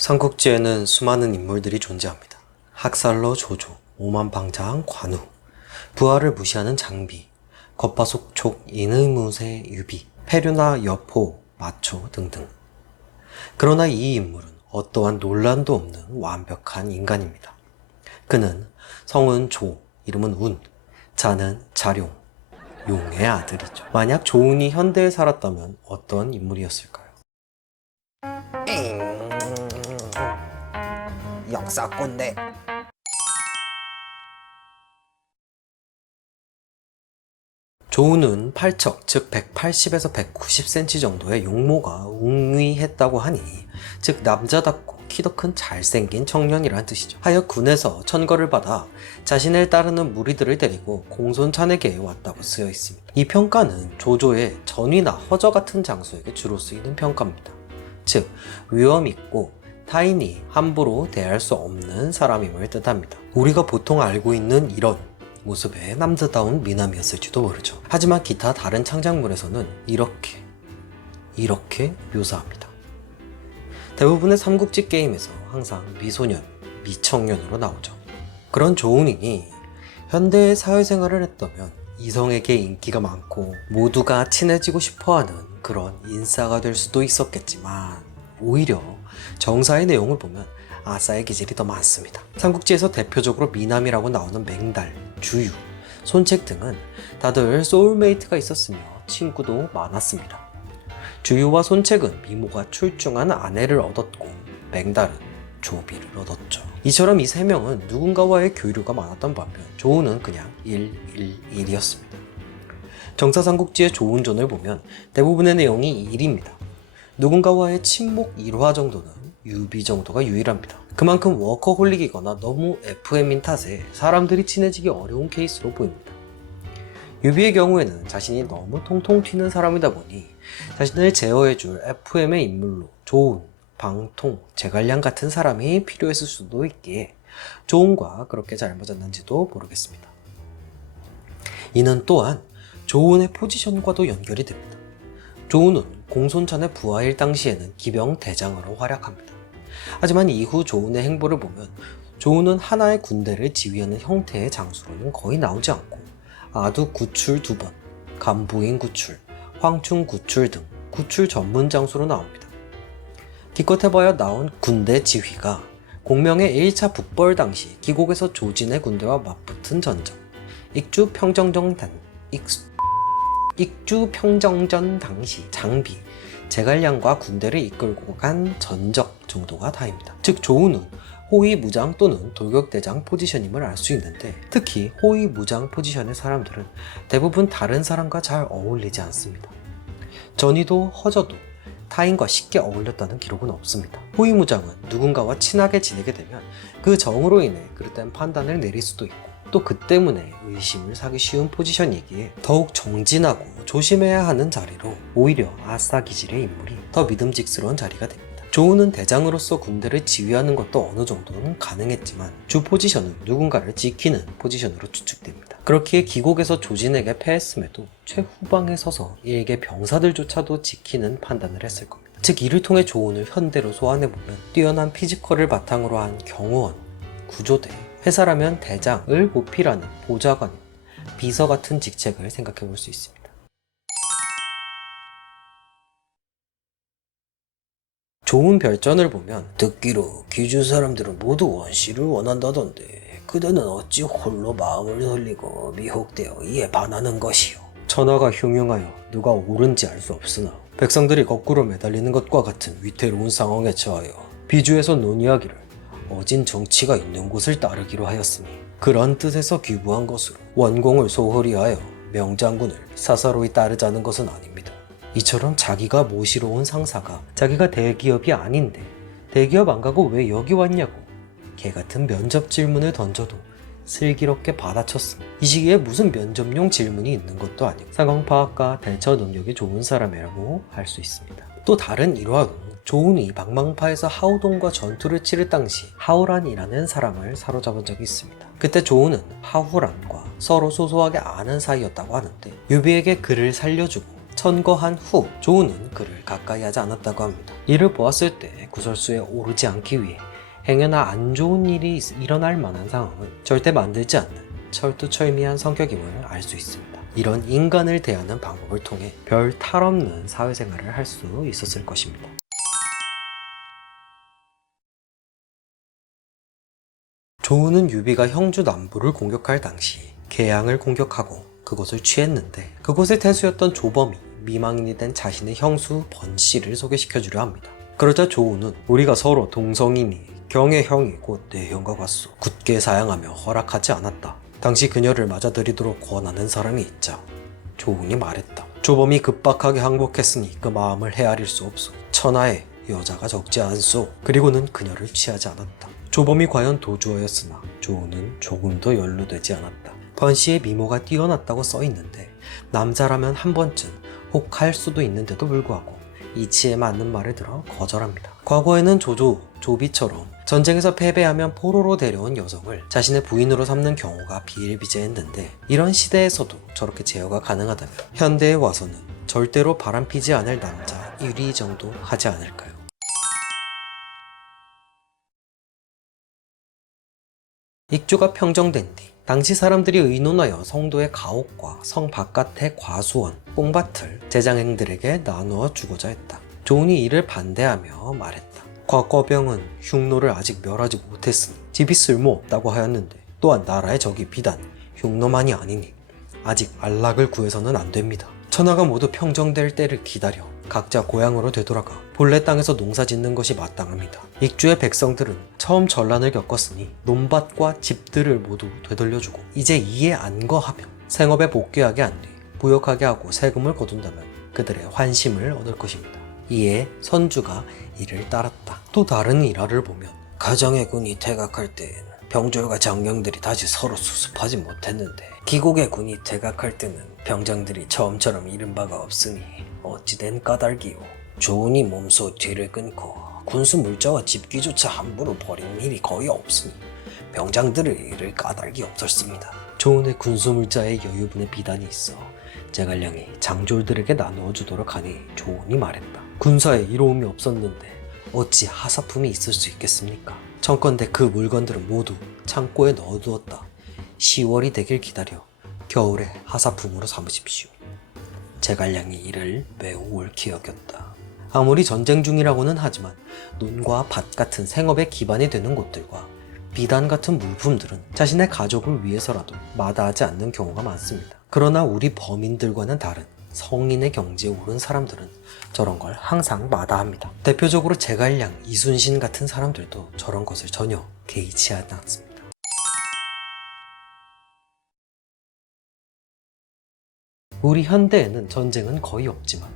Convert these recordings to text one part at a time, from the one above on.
삼국지에는 수많은 인물들이 존재합니다. 학살러 조조, 오만방자한 관우, 부하를 무시하는 장비, 겉바속촉 인의무새 유비, 패류나 여포, 마초 등등. 그러나 이 인물은 어떠한 논란도 없는 완벽한 인간입니다. 그는 성은 조, 이름은 운, 자는 자룡, 용의 아들이죠. 만약 조운이 현대에 살았다면 어떤 인물이었을까 역사 꼰대 조우는 팔척, 즉 180에서 190cm 정도의 용모가 웅위했다고 하니, 즉 남자답고 키도 큰 잘생긴 청년이라는 뜻이죠. 하여 군에서 천거를 받아 자신을 따르는 무리들을 데리고 공손찬에게 왔다고 쓰여 있습니다. 이 평가는 조조의 전위나 허저 같은 장소에게 주로 쓰이는 평가입니다. 즉 위험 있고 타인이 함부로 대할 수 없는 사람임을 뜻합니다. 우리가 보통 알고 있는 이런 모습의 남자다운 미남이었을지도 모르죠. 하지만 기타 다른 창작물에서는 이렇게 이렇게 묘사합니다. 대부분의 삼국지 게임에서 항상 미소년, 미청년으로 나오죠. 그런 조은인이 현대의 사회생활을 했다면 이성에게 인기가 많고 모두가 친해지고 싶어하는 그런 인싸가 될 수도 있었겠지만 오히려 정사의 내용을 보면 아싸의 기질이 더 많습니다. 삼국지에서 대표적으로 미남이라고 나오는 맹달, 주유, 손책 등은 다들 소울메이트가 있었으며 친구도 많았습니다. 주유와 손책은 미모가 출중한 아내를 얻었고 맹달은 조비를 얻었죠. 이처럼 이 세 명은 누군가와의 교류가 많았던 반면 조우는 그냥 111이었습니다. 정사삼국지의 조운전을 보면 대부분의 내용이 1입니다. 누군가와의 친목 1화 정도는 유비 정도가 유일합니다. 그만큼 워커홀릭이거나 너무 FM인 탓에 사람들이 친해지기 어려운 케이스로 보입니다. 유비의 경우에는 자신이 너무 통통 튀는 사람이다 보니 자신을 제어해줄 FM의 인물로 좋은, 방통, 제갈량 같은 사람이 필요했을 수도 있기에 조은과 그렇게 잘 맞았는지도 모르겠습니다. 이는 또한 조은의 포지션과도 연결이 됩니다. 조은은 공손찬의 부하일 당시에는 기병 대장으로 활약합니다. 하지만 이후 조은의 행보를 보면 조은은 하나의 군대를 지휘하는 형태의 장수로는 거의 나오지 않고 아두 구출 두 번, 간부인 구출, 황충 구출 등 구출 전문 장소로 나옵니다. 기껏 해봐야 나온 군대 지휘가 공명의 1차 북벌 당시 기곡에서 조진의 군대와 맞붙은 전적, 익주 평정정 단, 익수, 익주 평정전 당시 장비, 제갈량과 군대를 이끌고 간 전적 정도가 다입니다. 즉 조우는 호위 무장 또는 돌격대장 포지션임을 알 수 있는데 특히 호위 무장 포지션의 사람들은 대부분 다른 사람과 잘 어울리지 않습니다. 전이도 허저도 타인과 쉽게 어울렸다는 기록은 없습니다. 호위 무장은 누군가와 친하게 지내게 되면 그 정으로 인해 그릇된 판단을 내릴 수도 있고 또 그 때문에 의심을 사기 쉬운 포지션이기에 더욱 정진하고 조심해야 하는 자리로 오히려 아싸 기질의 인물이 더 믿음직스러운 자리가 됩니다. 조우는 대장으로서 군대를 지휘하는 것도 어느 정도는 가능했지만 주 포지션은 누군가를 지키는 포지션으로 추측됩니다. 그렇기에 기곡에서 조진에게 패했음에도 최후방에 서서 일개 병사들조차도 지키는 판단을 했을 겁니다. 즉 이를 통해 조운을 현대로 소환해보면 뛰어난 피지컬을 바탕으로 한 경호원, 구조대, 회사라면 대장을 모필하는 보좌관, 비서 같은 직책을 생각해 볼 수 있습니다. 좋은 별전을 보면 듣기로 귀주 사람들은 모두 원씨를 원한다던데 그대는 어찌 홀로 마음을 돌리고 미혹되어 이에 반하는 것이오 천하가 흉흉하여 누가 옳은지 알 수 없으나 백성들이 거꾸로 매달리는 것과 같은 위태로운 상황에 처하여 비주에서 논의하기를 어진 정치가 있는 곳을 따르기로 하였으니 그런 뜻에서 귀부한 것으로 원공을 소홀히 하여 명장군을 사사로이 따르자는 것은 아닙니다. 이처럼 자기가 모시러 온 상사가 자기가 대기업이 아닌데 대기업 안 가고 왜 여기 왔냐고 개 같은 면접 질문을 던져도 슬기롭게 받아쳤습니다. 이 시기에 무슨 면접용 질문이 있는 것도 아니고 상황 파악과 대처 능력이 좋은 사람이라고 할 수 있습니다. 또 다른 일화로 조운이 방망파에서 하우동과 전투를 치를 당시 하우란이라는 사람을 사로잡은 적이 있습니다. 그때 조운은 하우란과 서로 소소하게 아는 사이였다고 하는데 유비에게 그를 살려주고 천거한 후 조우는 그를 가까이 하지 않았다고 합니다. 이를 보았을 때 구설수에 오르지 않기 위해 행여나 안 좋은 일이 있- 일어날 만한 상황을 절대 만들지 않는 철두철미한 성격임을 알 수 있습니다. 이런 인간을 대하는 방법을 통해 별 탈 없는 사회생활을 할 수 있었을 것입니다. 조우는 유비가 형주 남부를 공격할 당시 개양을 공격하고 그곳을 취했는데 그곳의 태수였던 조범이 미망인이 된 자신의 형수 번씨를 소개시켜주려 합니다. 그러자 조우는 우리가 서로 동성이니 경의 형이 곧 내 형과 같소. 굳게 사양하며 허락하지 않았다. 당시 그녀를 맞아들이도록 권하는 사람이 있자 조웅이 말했다. 조범이 급박하게 항복했으니 그 마음을 헤아릴 수 없소. 천하에 여자가 적지 않소. 그리고는 그녀를 취하지 않았다. 조범이 과연 도주어였으나 조우는 조금도 연루되지 않았다. 번 씨의 미모가 뛰어났다고 써 있는데 남자라면 한 번쯤 혹할 수도 있는데도 불구하고 이치에 맞는 말을 들어 거절합니다. 과거에는 조조, 조비처럼 전쟁에서 패배하면 포로로 데려온 여성을 자신의 부인으로 삼는 경우가 비일비재했는데 이런 시대에서도 저렇게 제어가 가능하다면 현대에 와서는 절대로 바람피지 않을 남자 1위 정도 하지 않을까요? 익주가 평정된 뒤 당시 사람들이 의논하여 성도의 가옥과 성 바깥의 과수원, 뽕밭을 제장행들에게 나누어 주고자 했다. 조은이 이를 반대하며 말했다. 과거병은 흉노를 아직 멸하지 못했으니 집이 쓸모없다고 하였는데 또한 나라의 적이 비단 흉노만이 아니니 아직 안락을 구해서는 안 됩니다. 천하가 모두 평정될 때를 기다려 각자 고향으로 되돌아가 본래 땅에서 농사 짓는 것이 마땅합니다. 익주의 백성들은 처음 전란을 겪었으니 논밭과 집들을 모두 되돌려주고 이제 이에 안거하며 생업에 복귀하게 한 뒤 부역하게 하고 세금을 거둔다면 그들의 환심을 얻을 것입니다. 이에 선주가 이를 따랐다. 또 다른 일화를 보면 가정의 군이 퇴각할 때엔 병졸과 장령들이 다시 서로 수습하지 못했는데 기국의 군이 퇴각할 때는 병장들이 처음처럼 잃은 바가 없으니 어찌된 까닭이오. 조은이 몸소 뒤를 끊고 군수 물자와 집기조차 함부로 버린 일이 거의 없으니 병장들을 잃을 까닭이 없었습니다. 조은의 군수 물자에 여유분의 비단이 있어 제갈량이 장졸들에게 나누어 주도록 하니 조은이 말했다. 군사에 이로움이 없었는데 어찌 하사품이 있을 수 있겠습니까? 청건대 그 물건들은 모두 창고에 넣어두었다. 10월이 되길 기다려 겨울에 하사품으로 삼으십시오. 제갈량이 이를 매우 옳게 여겼다. 아무리 전쟁 중이라고는 하지만 논과 밭 같은 생업의 기반이 되는 곳들과 비단 같은 물품들은 자신의 가족을 위해서라도 마다하지 않는 경우가 많습니다. 그러나 우리 범인들과는 다른 성인의 경지에 오른 사람들은 저런 걸 항상 마다합니다. 대표적으로 제갈량, 이순신 같은 사람들도 저런 것을 전혀 개의치 않았습니다. 우리 현대에는 전쟁은 거의 없지만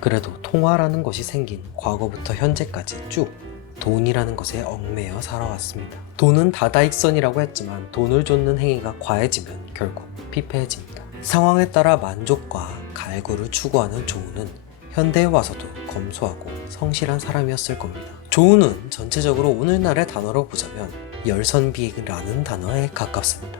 그래도 통화라는 것이 생긴 과거부터 현재까지 쭉 돈이라는 것에 얽매여 살아왔습니다. 돈은 다다익선이라고 했지만 돈을 쫓는 행위가 과해지면 결국 피폐해집니다. 상황에 따라 만족과 갈구를 추구하는 조우는 현대에 와서도 검소하고 성실한 사람이었을 겁니다. 조우는 전체적으로 오늘날의 단어로 보자면 열선비라는 단어에 가깝습니다.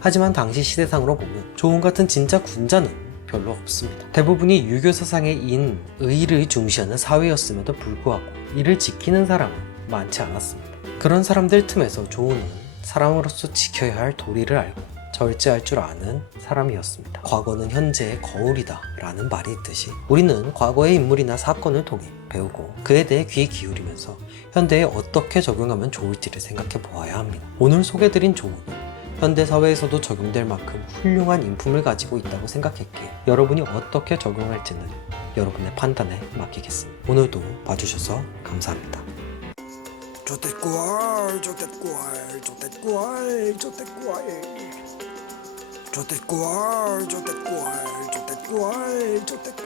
하지만 당시 시대상으로 보면 조은 같은 진짜 군자는 별로 없습니다. 대부분이 유교 사상의 인, 의를 중시하는 사회였음에도 불구하고 이를 지키는 사람은 많지 않았습니다. 그런 사람들 틈에서 조은은 사람으로서 지켜야 할 도리를 알고 절제할 줄 아는 사람이었습니다. 과거는 현재의 거울이다 라는 말이 있듯이 우리는 과거의 인물이나 사건을 통해 배우고 그에 대해 귀 기울이면서 현대에 어떻게 적용하면 좋을지를 생각해 보아야 합니다. 오늘 소개드린 조은은 현대 사회에서도 적용될 만큼 훌륭한 인품을 가지고 있다고 생각했기에 여러분이 어떻게 적용할지는 여러분의 판단에 맡기겠습니다. 오늘도 봐주셔서 감사합니다. 조태꿀 조태꿀 조태꿀 조 yo te cual, yo te cual, yo te cual, yo te